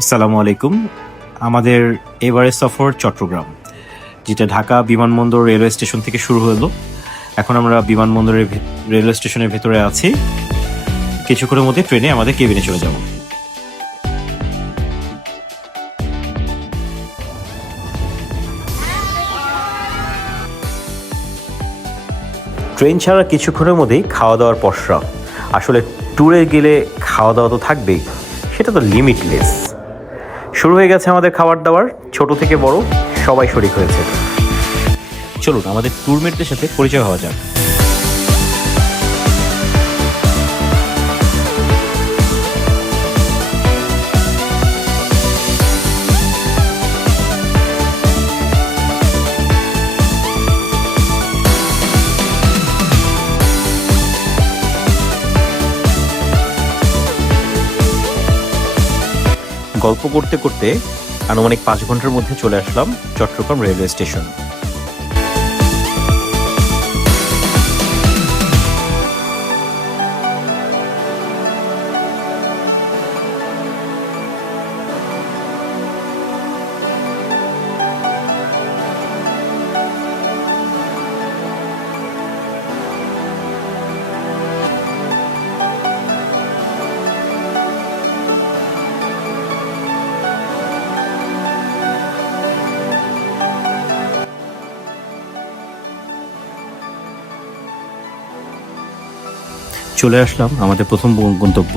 আসসালামু আলাইকুম। আমাদের এবারের সফর চট্টগ্রাম, যেটা ঢাকা বিমানবন্দর রেলওয়ে স্টেশন থেকে শুরু হলো। এখন আমরা বিমানবন্দরের রেলওয়ে স্টেশনের ভেতরে আছি। কিছুক্ষণের মধ্যে ট্রেনে আমাদের কেবিনে চলে যাব। ট্রেন ছাড়া কিছুক্ষণের মধ্যেই খাওয়া দাওয়ার পসরা। আসলে ট্যুরে গেলে খাওয়া দাওয়া তো থাকবেই, সেটা তো লিমিটলেস। শুরু হয়ে গেছে আমাদের খাবার দাবার, ছোট থেকে বড় সবাই শরিক হয়েছে। চলুন আমাদের ট্যুরমেটদের সাথে পরিচয় হওয়া যাক। গল্প করতে করতে আনুমানিক 5 ঘন্টার মধ্যে চলে আসলাম চট্টগ্রাম রেলওয়ে স্টেশন। চলে আসলাম আমাদের প্রথম গন্তব্য,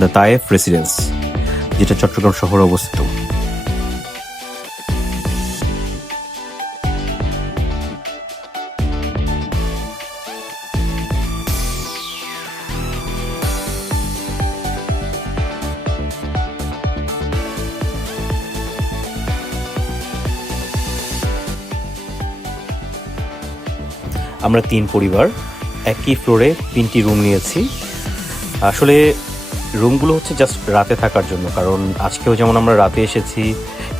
দ্য তায়েফ রেসিডেন্স, যেটা চট্টগ্রাম শহরে অবস্থিত। আমরা 3 পরিবার একই ফ্লোরে 3টি রুম নিয়েছি। আসলে রুমগুলো হচ্ছে জাস্ট রাতে থাকার জন্য, কারণ আজকেও যেমন আমরা রাতে এসেছি,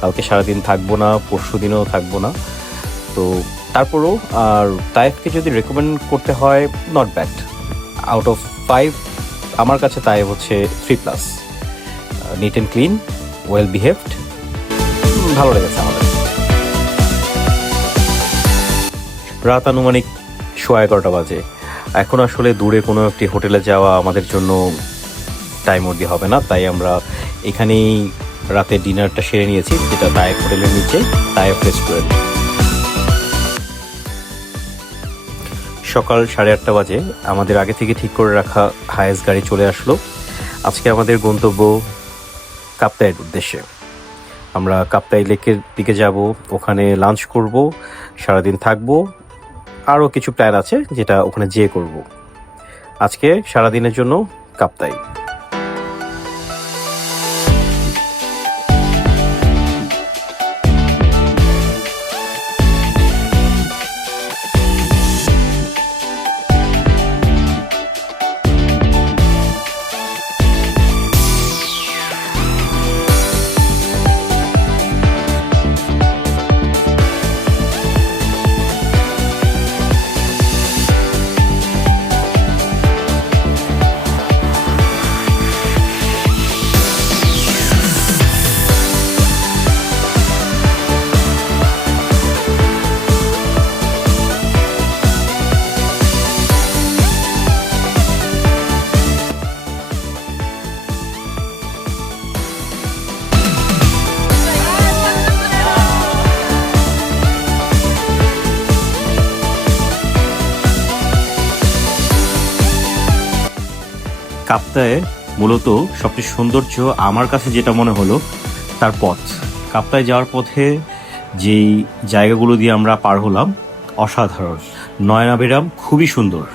কালকে সারাদিন থাকবো না, পরশু দিনও থাকবো না। তো তারপরও আর তায়েফকে যদি রেকমেন্ড করতে হয়, নট ব্যাড। আউট অফ 5 আমার কাছে তায়েফ হচ্ছে 3+। Neat and clean, well behaved, ভালো লেগেছে আমাদের। রাত আনুমানিক 11:15 বাজে। এখন আসলে দূরে কোনো একটি হোটেলে যাওয়া আমাদের জন্য টাইম ওর্দি হবে না, তাই আমরা এখানেই রাতে ডিনারটা সেরে নিয়েছি, যেটা তায়েফ হোটেলের নিচে তায়েফ রেস্টুরেন্ট। সকাল 8:30 বাজে আমাদের আগে থেকে ঠিক করে রাখা হায়েস গাড়ি চলে আসলো। আজকে আমাদের গন্তব্য কাপ্তাইয়ের উদ্দেশ্যে। আমরা কাপ্তাই লেকের দিকে যাব, ওখানে লাঞ্চ করব, সারাদিন থাকবো। আরও কিছু প্ল্যান আছে যেটা ওখানে যেয়ে করব। আজকে সারাদিনের জন্য কাপ্তাই। কাপ্তায়ে মূলত সবচেয়ে সৌন্দর্য আমার কাছে যেটা মনে হলো তার পথ। কাপ্তায় যাওয়ার পথে যেই জায়গাগুলো দিয়ে আমরা পার হলাম, অসাধারণ, নয়নাভিরাম, খুবই সুন্দর।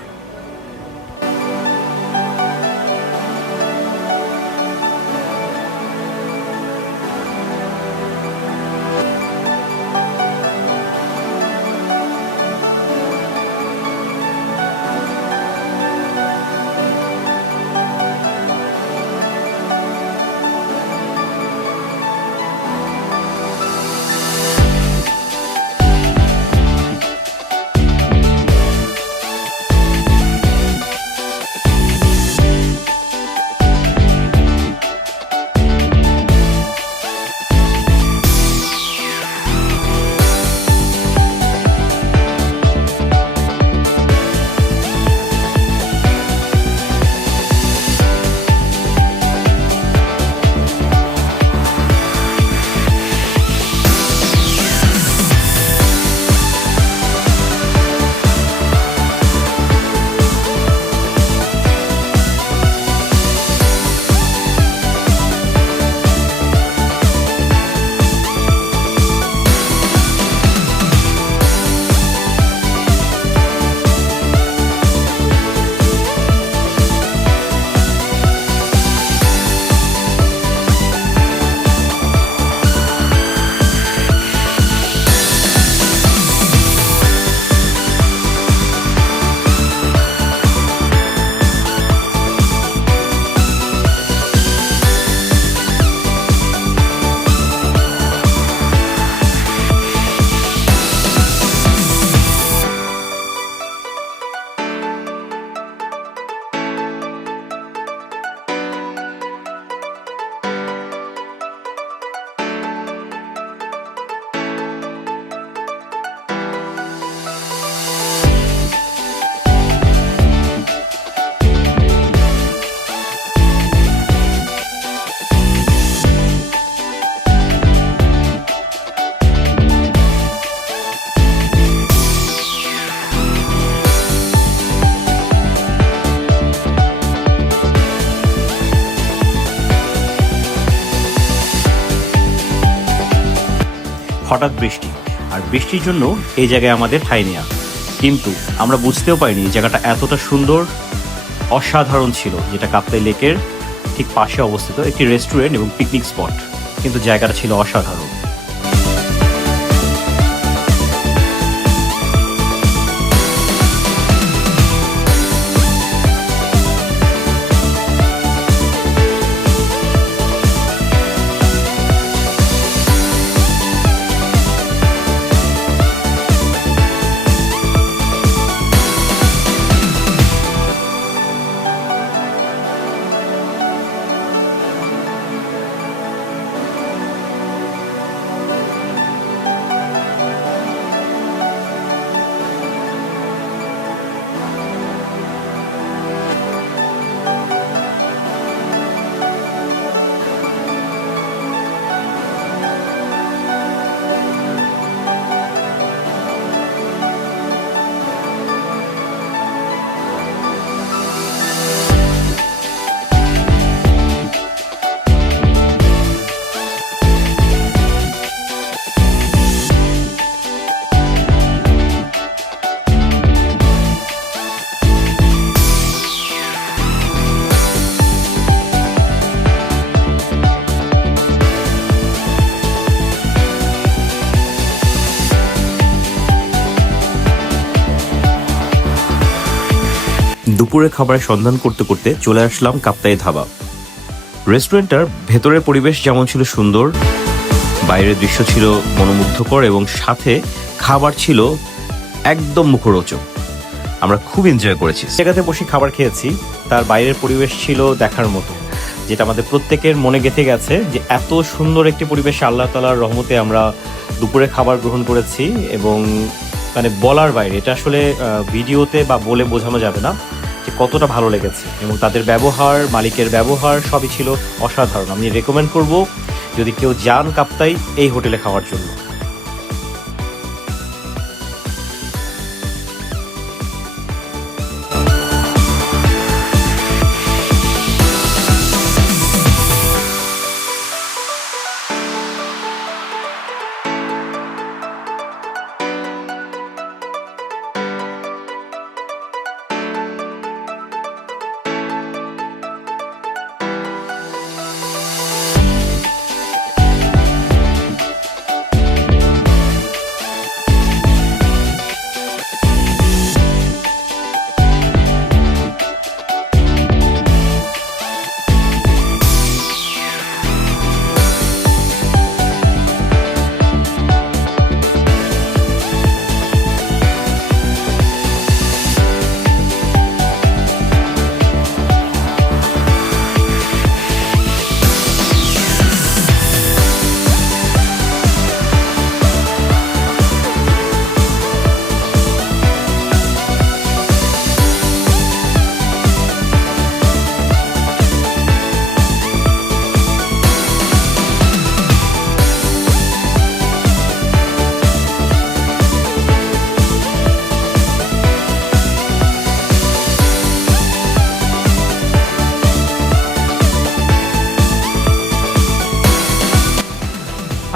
হঠাৎ বৃষ্টি, আর বৃষ্টির জন্য এই জায়গায় আমাদের ঠাঁই নেওয়া। কিন্তু আমরা বুঝতেও পারিনি এই জায়গাটা এতটা সুন্দর, অসাধারণ ছিল, যেটা কাপ্তাই লেকের ঠিক পাশে অবস্থিত একটি রেস্টুরেন্ট এবং পিকনিক স্পট, কিন্তু জায়গাটা ছিল অসাধারণ। দুপুরে খাবারের সন্ধান করতে করতে চলে আসলাম কাপ্তাই ধাবা। রেস্টুরেন্টটার ভেতরের পরিবেশ যেমন ছিল সুন্দর, বাইরের দৃশ্য ছিল মনোমুগ্ধকর এবং সাথে খাবার ছিল একদম মুখরোচক। আমরা খুব এনজয় করেছি। জায়গাতে বসে খাবার খেয়েছি, তার বাইরের পরিবেশ ছিল দেখার মতো, যেটা আমাদের প্রত্যেকের মনে গেঁথে গেছে যে এত সুন্দর একটি পরিবেশে আল্লাহ তাআলার রহমতে আমরা দুপুরে খাবার গ্রহণ করেছি। এবং মানে বলার বাইরে, এটা আসলে ভিডিওতে বা বলে বোঝানো যাবে না যে কতটা ভালো লেগেছে। এবং তাদের ব্যবহার, মালিকের ব্যবহার সবই ছিল অসাধারণ। আমি রেকমেন্ড করব যদি কেউ যান কাপ্তাই এই হোটেলে খাওয়ার জন্য।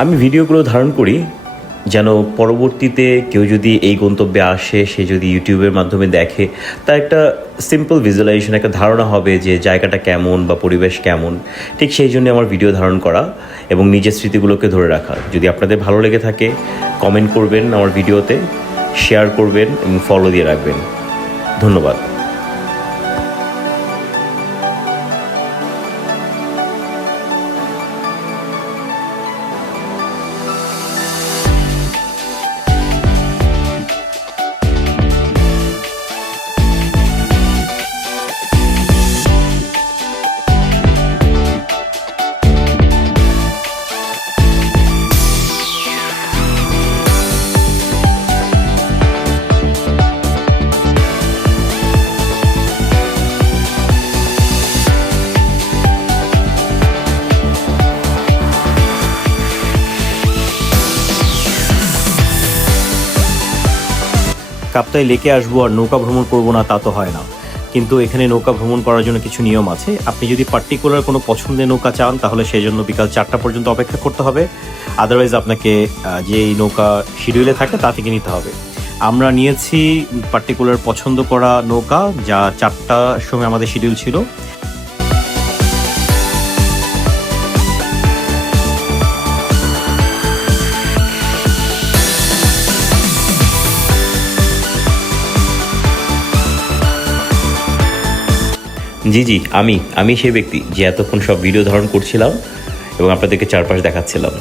আমি ভিডিওগুলো ধারণ করি যেন পরবর্তীতে কেউ যদি এই গন্তব্যে আসে, সে যদি ইউটিউবের মাধ্যমে দেখে, তার একটা সিম্পল ভিজুয়ালাইজেশন, একটা ধারণা হবে যে জায়গাটা কেমন বা পরিবেশ কেমন। ঠিক সেই জন্য আমার ভিডিও ধারণ করা এবং নিজের স্মৃতিগুলোকে ধরে রাখা। যদি আপনাদের ভালো লেগে থাকে, কমেন্ট করবেন আমার ভিডিওতে, শেয়ার করবেন এবং ফলো দিয়ে রাখবেন। ধন্যবাদ। কাপ্তাই লেকে আসবো আর নৌকা ভ্রমণ করবো না, তা তো হয় না। কিন্তু এখানে নৌকা ভ্রমণ করার জন্য কিছু নিয়ম আছে। আপনি যদি পার্টিকুলার কোনো পছন্দের নৌকা চান তাহলে সেই জন্য বিকাল 4টা পর্যন্ত অপেক্ষা করতে হবে। আদারওয়াইজ আপনাকে যেই নৌকা শিডিউলে থাকে তা থেকে নিতে হবে। আমরা নিয়েছি পার্টিকুলার পছন্দ করা নৌকা, যা 4টার সময় আমাদের শিডিউল ছিল। জি, আমি সেই ব্যক্তি যে এতক্ষণ সব ভিডিও ধারণ করছিলাম এবং আপনাদেরকে চারপাশ দেখাচ্ছিলাম।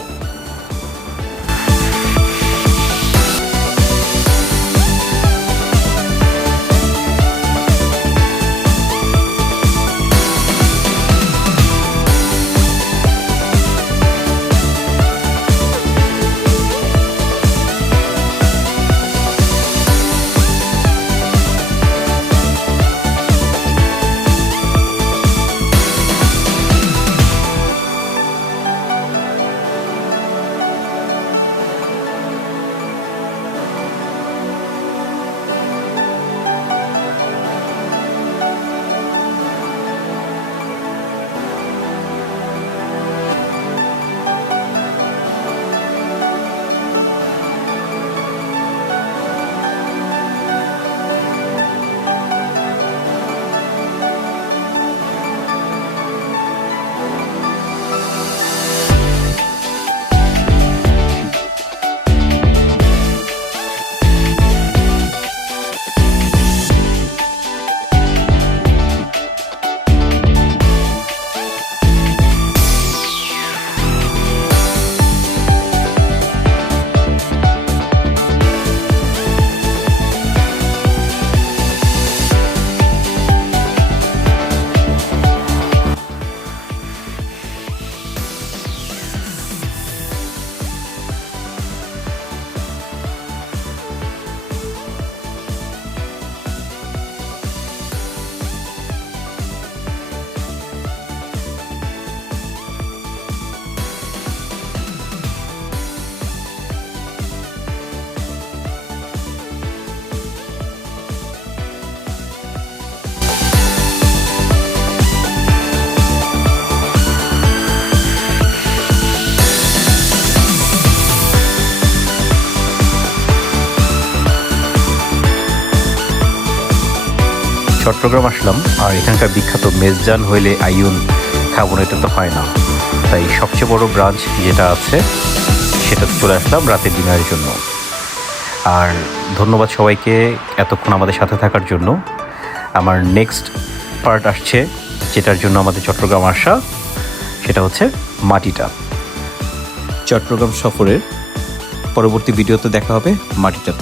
চট্টগ্রাম আসলাম, আর এখানকার বিখ্যাত মেজজান হইলে আইয়ুন খাবো না, এটা তো হয় না। তাই সবচেয়ে বড় ব্রাঞ্চ যেটা আছে সেটাতে চলে আসলাম রাতের ডিনারের জন্য। আর ধন্যবাদ সবাইকে এতক্ষণ আমাদের সাথে থাকার জন্য। আমার নেক্সট পার্ট আসছে, যেটার জন্য আমাদের চট্টগ্রাম আসা, সেটা হচ্ছে মাটিটা। চট্টগ্রাম সফরের পরবর্তী ভিডিওতে দেখা হবে মাটিটা।